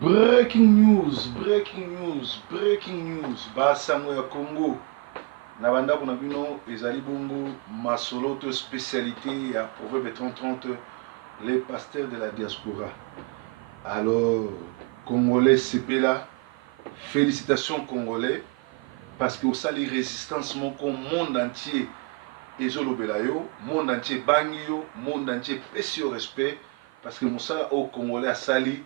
Breaking news, breaking news, breaking news. Basango ya Congo. Na banda kuna bino ezali bongo masolo to spécialité ya Proverbe 30-30, les pasteurs de la diaspora. Alors, Congolais sepela, félicitations Congolais, parce que au sali résistance mon monde entier ezolobela yo, monde entier bangi yo, monde entier pesi au respect, parce que mosala au Congolais asali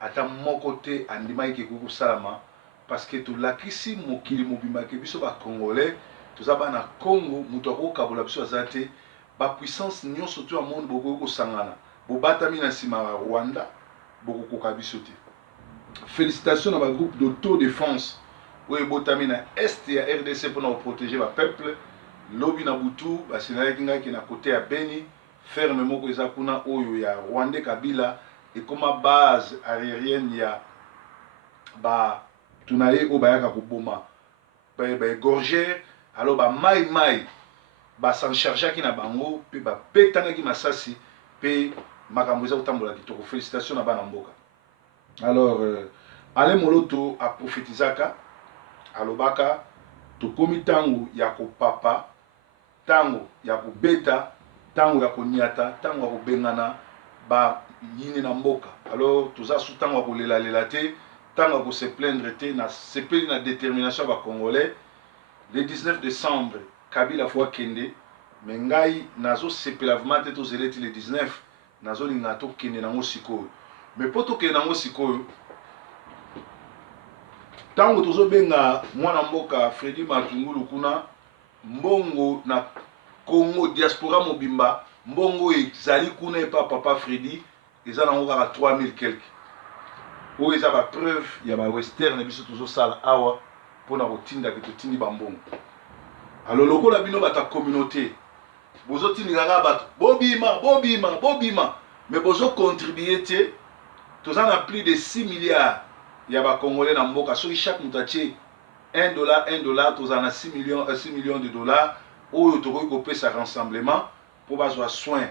ata moko te andimaki ke kuku salama, parce que tolakisi mokili mobimba ke biso ba Congolais toza bana Congo, mutu akokabola biso aza te, ba puissance nyonso to ya monde bokoki kosangana bobatami na nsima ya Rwanda bokokoka biso te. Félicitations na ba groupe d'autodéfense oyo ebotami na est ya RDC mpona koprotéger ba peuple. Lobi na butu basinalaki ngaki na kote ya Beni, ferme moko eza kuna oyo ya Rwanda Kabila ekoma base aérienne ya ba tunaye o bayaka koboma ba égorgère. Alors ba mai ba s'en chargeaki na bango pe ba petangaki masasi pe makambo eza kotambola kitoko. Félicitations na bana mboka. Alors Ale Moloto a prophétisaka alobaka tokomi tango ya kopapa, tango ya kobeta, tango ya koniata, tango ya kobengana ba yini na mboka. Alors toza su tango ya kolela te, tango ya se plaindre te, na sepeli na détermination ba Congolais. Le 19 décembre Kabila fois kende, mais ngai nazo sepela vraiment te to zeleti le 19 nazo linga to kende nango sikoyo. Mais poto kende nango sikoyo tango tozo benga mwana mboka Fredy Matungulu kuna mbongo na Congo diaspora mobimba, mbongo ezali kuna epa papa Fredy eza nango kaka 3000 quelque. Oyo eza ba preuve ya ba western biso tozo sala awa pona kotinda ke totindi bambongo. Alors lokola bino bata communauté bozo tindi kaka bato bobima mais bozo contribuer te. Toza na plus de 6 milliards ya ba Congolais na mboka, soki chaque mutatie $1 toza na 6 millions de dollars oyo tokoki kopesa rassemblement po bazwa soin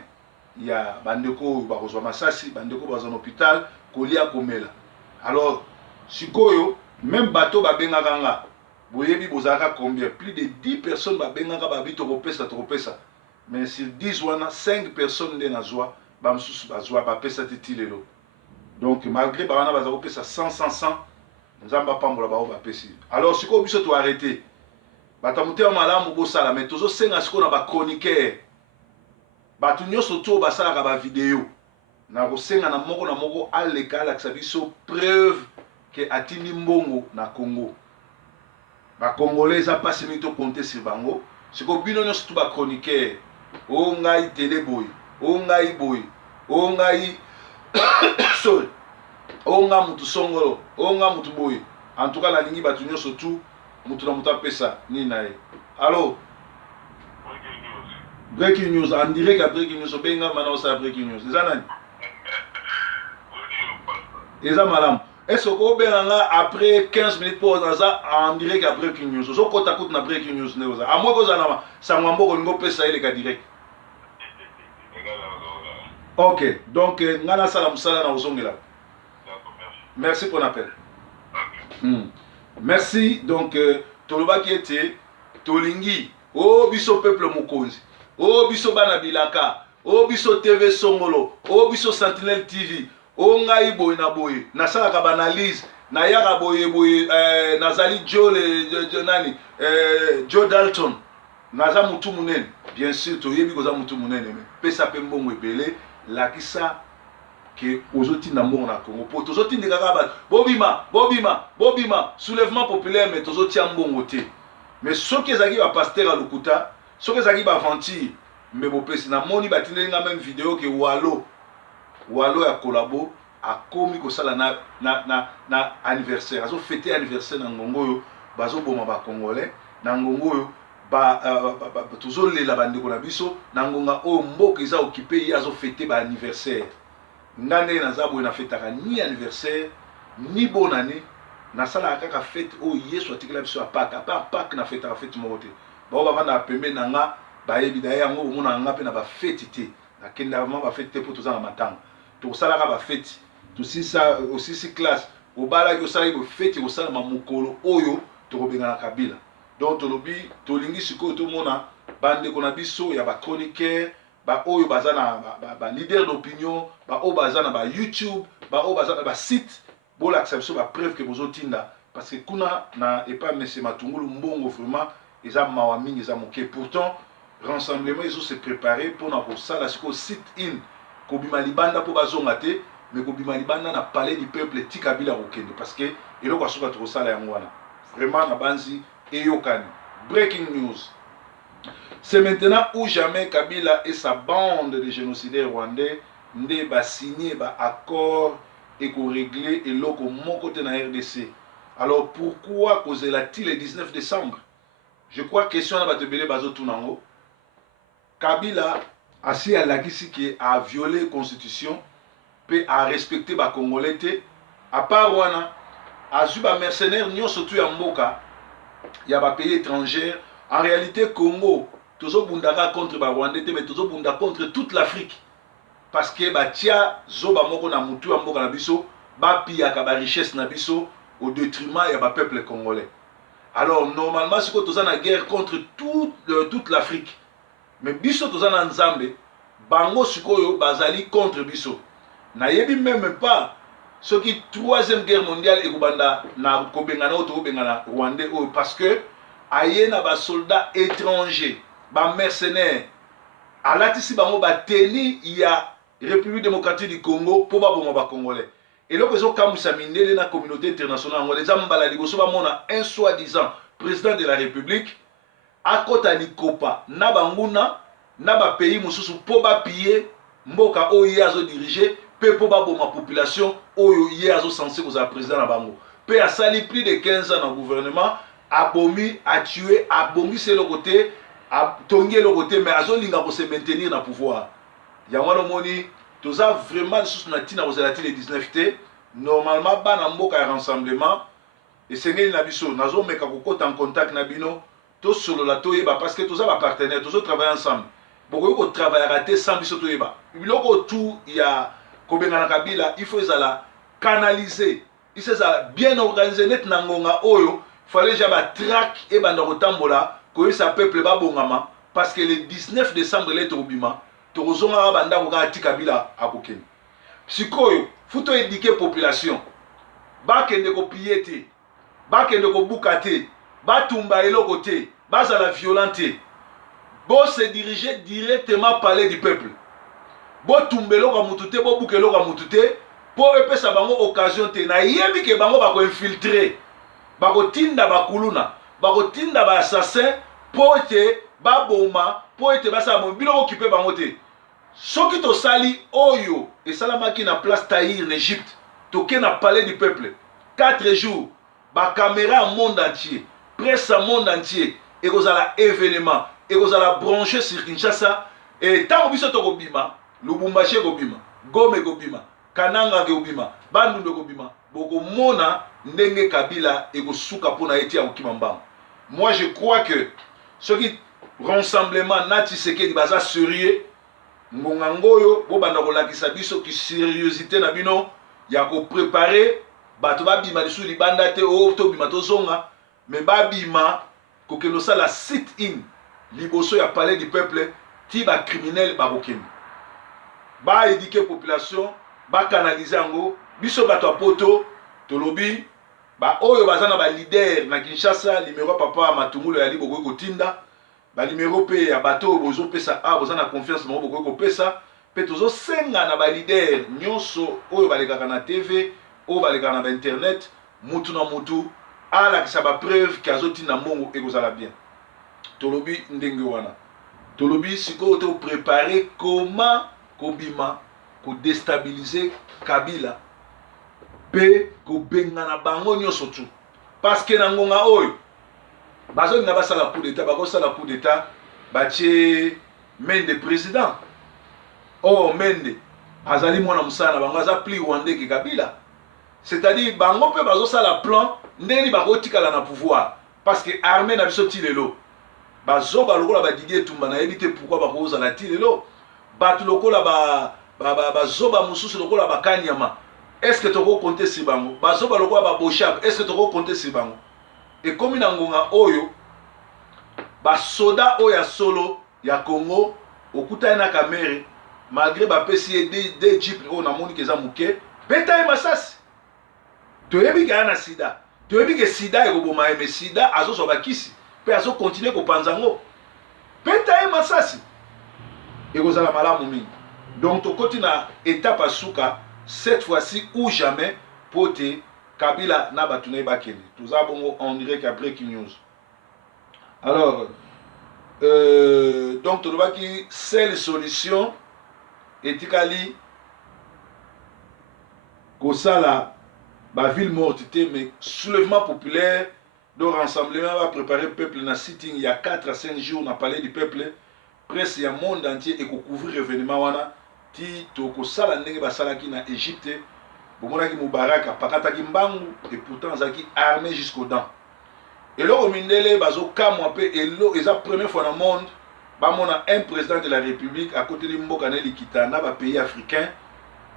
ya bandeko bakozwa masasi, bandeko bazwa na hôpital kolia komela. Alors sikoyo même bato babengaka nga boyebi bozalaka combien, plus de 10 personnes babengaka babi tokopesa, mais sur 10 wana 5 personnes nde nazwa bamosusu bazwa bapesa titi lelo. Donc malgré barana baza kopesa 100 nzamba pambola bao bapesi. Alors sikoyo biso to arrêter batamuté malamu bosala, mais tozo senga sikoyo na ba chroniqueur batu nyonso to basalaka ba vidéo na kosenga na moko aleka alakisa biso preuve que atindi mbongo na Congo. Ba Congolais a pas semi to compter sur bango. Sikoyo bino nyonso to ba chroniqueur o ngai télé boy, o ngai boy, o ngai sorry, onga mutu songolo, onga mutu boy. En tout cas la lingi batu nyonso tu mutu na mutu apesa ni nae. Allô? Breaking news, en direct à breaking news, benga mana osa breaking news. Eza nani? Eza malam. Est-ce que benga après 15 minutes pour ça en direct à breaking news? Ozo kota kota na breaking news ne oza. Amwe ko za na sangwambo ko ngo pesa ile ka direct. Ok, donc ngana sala musala na ozongela. Merci pour l'appel. Merci. Donc toloba qui était tolingi o biso peuple mokonzi, o biso bana bilaka, o biso TV Songolo, o biso Sentinelle TV, o ngai boy na boy na sala ka banalise na yaka boy nazali Joe nani Joe Dalton naza mutu munene. Bien sûr toyebi ko za mutu munene, mais pesa pe mbongo ebele lakisa que ozoti na mbongo na Congo po tozoti ndeka ba bobima soulèvement populaire, mais tozoti mbongo te. Mais soki ezaki ba pasteur à Lokuta, soki ezaki ba Ventir, mais bopesi na moni batindeli nga même vidéo que Walo ya collabo a komi ko sala na anniversaire, azo fêter anniversaire na ngongo yo bazo boma ba Congolais na ngongo yo tozolela bandeko na biso na ngonga oyo mboka eza occupé ye azo fêter ba anniversaire. Ngande naza boye na fêtaka ni anniversaire ni bonne année, na sala kaka fête o Yesu atikela biso apaka pa Pâques na fêtaka fête moko te. Ba bavanda pembe na nga bayebi da yango omona nga pe na ba fête te, na kenda vraiment ba fête te po toza na matanga to sala ka ba fête to si ça aussi si classe obala ki osala ibo fete osala mamukolo oyo tokobenga na Kabila. Donc tolobi tolingi sikoyo tomona bandeko na biso ya ba chroniqueur ba oyo baza na ba leader d'opinion ba oyo baza na ba YouTube ba oyo baza na ba site bolakisa biso ba preuve ke bozotinda parce que kuna na epa mese matungulu mbongo vraiment eza mawa mingi eza moke. Pourtant rassemblement ils ont se préparé pour na kosala sikoyo site in kobima libanda po bazonga te mais kobima libanda na palais du peuple ti Kabila kokende parce que eloko asoka tokosala yango wana vraiment na banzi eyokani. Breaking news. C'est maintenant ou jamais Kabila et sa bande de génocidaires rwandais nde ba signé ba accord et ko régler eloko mon côté na RDC. Alors pourquoi causer-t-il le 19 décembre? Je crois question na batebele bazo tunango. Kabila asi alakisi ki a violé constitution pe a respecté ba congolais te. À part wana azu ba mercenaires nyonso tu ya mboka ya ba pays étrangers. En réalité Congo tozo bundaka contre ba Rwandais te mais tozo bunda contre toute l'Afrique parce que ba tia zoba moko na mutu ya mboka na biso ba piyaka ba richesse na biso au détriment ya ba peuple congolais. Alors normalement siko toza na guerre contre toute l'Afrique mais biso toza na nzambe bango sikoyo bazali contre biso. Na yebi même pas ce qui troisième guerre mondiale ekubanda na kobengana o to bengana Rwandais parce que ayena ba soldats étrangers ba mercenaires alatisi bango ba teni ya République démocratique du Congo pour ba bongo ba congolais. Et loko zo kamusa mindele na communauté internationale ngolé zambala liboso ba mona un soi-disant président de la République akota likopa na banguna na ba pays mususu po ba piller mboka oyo azo diriger pe po ba boma population oyo ye azo censé ko za président na bango. Pe a sali plus de 15 ans dans gouvernement abomi a tué abomi c'est le côté a tongi le côté mais azo linga pour se maintenir dans pouvoir. Yangwana moni toza vraiment sous na tina aux le 19 t normalement ba na mboka ya rassemblement et sengeli na biso nazo meka kokota en contact na bino to solo la toyeba parce que toza ba partenaires tozo travailler ensemble. Boko ko travailler raté sans biso toyeba. Biloko tout ya kobenga na Kabila il faut ezala canaliser. Il faut bien organiser net na ngonga oyo fallait jaba track et banda kotambola ko sa peuple ba bongama parce que le 19 décembre les tobima tozonga banda ko ka Kabila akokeni. Sikoyo futo éduquer population ba kende ko piété ba kende ko bukate ba tumba eloko te ba za la violente bo se diriger directement palais du peuple bo tumbelo ka mutute bo bukelo ka mutute po epesa bango occasion te na yebi ke bango ba ko infiltrer ba ko tinda ba kuluna ba ko tinda ba assassin po te ba boma po te ba sa mo biloko occupé bango te soki to sali oyo et salamaki na place Tahir en Égypte toke na palais du peuple 4 jours ba caméra monde entier presse monde entier et kozala événement et kozala branché sur Kinshasa et tant biso to kobima Lubumbashi kobima Gome kobima Kananga kobima Bandundu kobima boko mona ndenge Kabila et kosuka pona eti ya okimamba. Moi je crois que ce qui rassemblement nati sekedi baza sérieux ngonga ngoyo bo banda kolakisa biso ki sérieuxité na bino ya ko préparer bato babima lisu libanda te o to bima to zonga mais babima ko keno sala sit in liboso ya palais du peuple ti ba criminel ba bokeni ba éduquer population ba canaliser ngo biso bato apoto tolobi ba oyo bazana ba leader na Kinshasa numéro papa Matungulu ya liboko kotinda ba numéro pe ya bato bozo pesa a bozana confiance mo boko ko pesa pe tozo senga na ba leader nyonso oyo balekaka na TV oyo balekaka na internet mutu na mutu ala kisa ba preuve ki azotinda mbongo ekozala bien tolobi ndenge wana tolobi siko to préparer comment kobima ko déstabiliser Kabila pe ko bengana bango nyonso tu parce que na ngonga oyo bazo na basala coup d'état bako sala coup d'état batie Mende président oh Mende azali mwana musana bango aza pli Rwandais ki Kabila c'est-à-dire bango pe bazo sala plan ndeni bako tikala na pouvoir parce que armée na biso tilelo bazo balokola ba Didier Tumba na éviter pourquoi bako za la tilelo bat lokola ba zoba mususu lokola bakanyama est-ce que toko compter si bango bazo baloko ba boshab est-ce que toko compter si bango et comme na ngonga oyo ba soda oya solo ya Congo okuta na kamere malgré ba pesi de jeep o na moni keza muke beta e masasi toyebi ka na sida toyebi ke sida e koboma e sida azo so bakisi pe azo continuer ko panzango beta e masasi e kozala malamu mingi donc tokoti na étape asuka cette fois-ci ou jamais pote Kabila na batu na bakende toza bongo on dirait qu'à breaking news. Alors donc tolobaki seule solution etikali kosala ba ville morte te mais soulèvement populaire de rassemblement va préparer le peuple na sitting il y a 4 à 5 jours na parler du peuple presse ya monde entier et couvrir événement wana ti tokosala ndenge basalaki na Égypte bomonaki Mubarak pakataki mbangu et pourtant azaki armé jusqu'aux dents eloko mindele bazokamwa pe elo eza première fois na monde bamona un président de la République à côté de mboka na likita na ba pays africain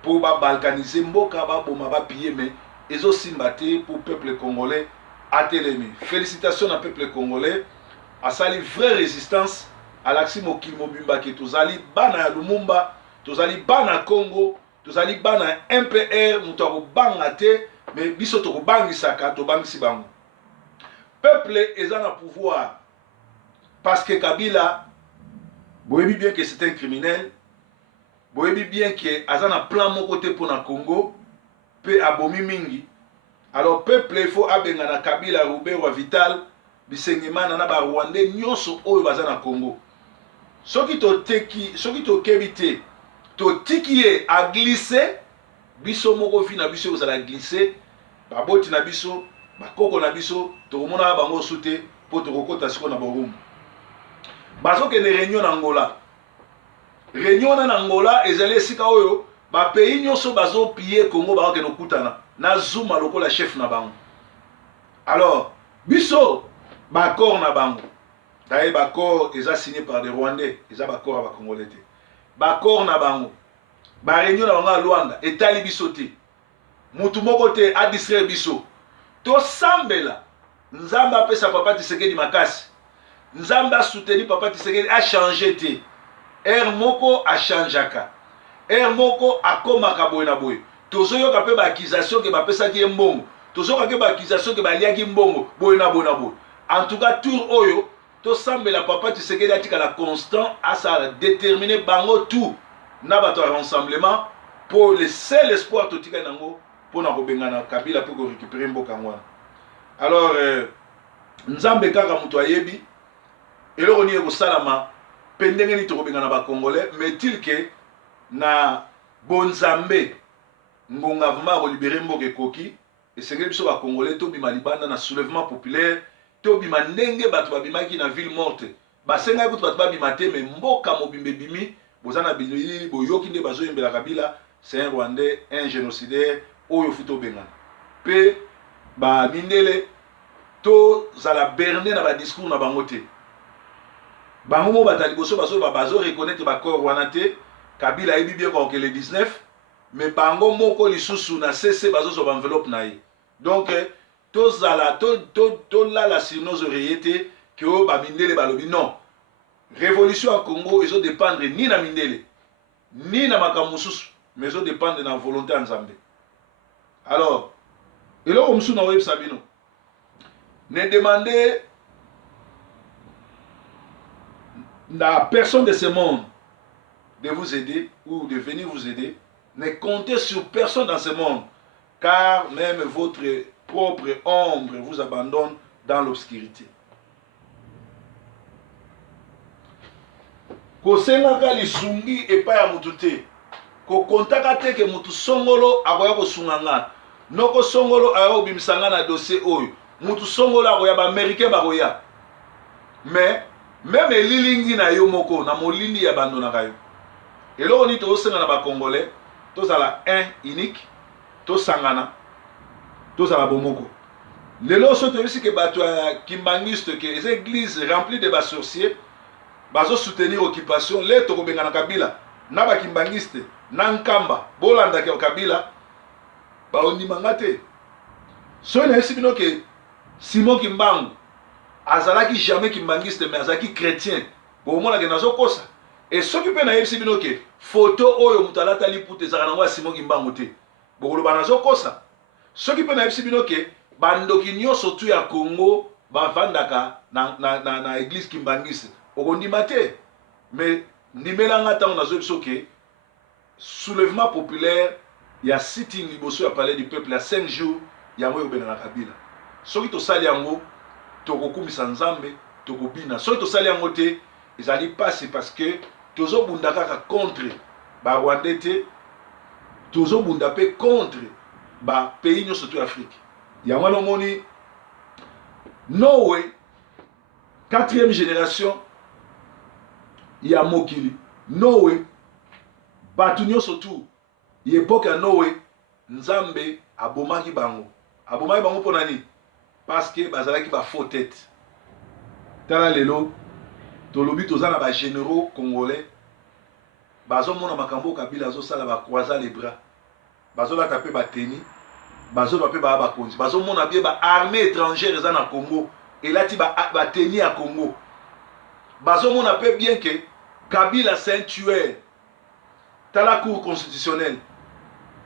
pour ba balkaniser mboka ba boma ba piller mais ezosimba te pour peuple congolais atelemi. Félicitations au peuple congolais à sali vraie résistance à l'axi mokili mobimba ke tozali bana ya Lumumba tozali bana Congo tozali bana MPR mutu akobanga te mais biso tokobangisaka tobangisi bango peuple eza na pouvoir parce que Kabila boyebi bien que c'est un criminel boyebi bien que aza na plan moko te pour na Congo pe abomi mingi alors peuple il faut abenga na Kabila Roubert Vital bisengimana na ba Rwandais nyonso oyo baza na Congo soki tokebi te totiki ye a glissé biso moko fi na biso ozala glissé baboti na biso bakoko na biso tokomona bango sute po tokokota siko na borumu bazokende réunion na Angola réunion na Angola ezali esika oyo bapays nyonso bazopie Congo bakokende okutana na Zuma lokola chef na bango alors biso bakor na bango d'ailleurs bakor eza signé par des Rwandais eza bakor ba Congolais te bakor na bango ba réunion na bango à Luanda etali biso te mutu moko te a distraire biso to sambela nzamba apesa papa Tshisekedi makasi nzamba soutenir papa Tshisekedi a changé te er moko a changeaka er moko akomaka boye na boye tozoyoka pe ba accusation ke bapesaki mbongo tozoyoka ke ba accusation ke baliaki mbongo boye na boye en tout cas tour oyo to sambela papa Tshisekedi atikala constant à sa déterminer bango tout na bato ya rassemblement pour le seul espoir totika nango pour na kobengana Kabila pour ko récupérer mboka ngwana alors nzambe kaka muto ayebi eloko ni ekosalama pe ndenge ni tokobengana ba Congolais mais-il que na bonzambe ngonga vraiment kolibere mboka ekoki esengeli biso ba Congolais tobima libanda na soulèvement populaire tobima ndenge bato babimaki na ville morte basengaki kutu bato babima te mais mboka mobimbe bimi bozana bilili boyoki nde bazoyembela Kabila c'est un Rwandais un génocidaire oyo futo bengana pe ba mindele to zala berné na ba discours na bango te bango mo batali boso bazo reconnaître ba corps wana te Kabila yebi bien ko le 19 mais bango moko lisusu na CC bazo so ba enveloppe na ye donc to zala to la sur nos oreilles que o ba mindele balobi non révolution à Congo ezo dépendre ni na mindele ni na makamususu mais ezo dépendre na volonté ya Nzambe. Alors eloko musu na web sabino ne demandez la personne de ce monde de vous aider ou de venir vous aider. Ne comptez sur personne dans ce monde, car même votre propre ombre vous abandonne dans l'obscurité. Kosengaka lisungi epa ya mutu te. Kokontaka te ke mutu songolo akoya kosunganga. Noko songolo ayo bimisanga na dossier oyo. Mutu songolo akoya ba américain bakoya. Mais même lilingi na yo moko na molili ya bandona kayo. Eloko ni to senga na ba Congolais, to sala un unique, to sangana, to sala bomoko. Lelo so to bisi ke bato ya kimbangiste ke les églises remplies de bas sorciers, bazo soutenir occupation, le to kobenga na Kabila, na ba kimbangiste, na nkamba, bolanda ke Kabila, baondimanga te soki nayebisi bino ke Simon Kimbangu azalaki jamais kimbangiste mais azalaki chrétien bomonake nazokosa et soki mpe nayebisi bino ke foto oyo moto alata liputa ezalaka nango ya Simon Kimbangu te bokoloba nazokosa soki mpe nayebisi bino ke bandoki nyonso tu ya Congo bavandaka na église kimbangiste okondima te mais ndimelanga ntango nazoyebi biso ke soulèvement populaire ya sitting liboso ya palais du peuple ya 5 jours yango ekobenda na Kabila soki tosali yango tokokumisa nzambe tokobina soki tosali yango te ezali pasi parce que tozobunda kaka contre barwandais te tozobunda mpe contre bapays nyonso to ya Afrique yango wana omoni Norway 4e génération ya mokili Norway bato nyonso tu ya époque ya Norway nzambe abomaki bango mpo nani parce que bazalaki ba faux tête tala lelo tolobi toza na ba généraux congolais bazomona makambo Kabila azosala bakroisa les bras bazolata mpe bateni bazoloba mpe baya bakonzi bazomona bie baarmée étrangère eza na Congo elati bateni ya Congo bazomona mpe bien que Kabila c'est un tueur tala cour constitutionnelle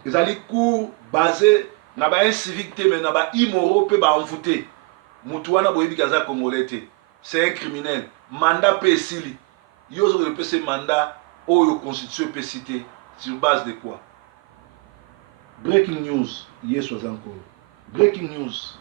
ezali cour basé na ba incivique te mais na ba immoraux mpe baenvoûté mutu wana boyebi kaza congolais te c'est un criminel mandat mpe esili yo ozokende mpe se mandat oyo constitution mpe cité sur base de quoi breaking news yesu aza nkolo breaking news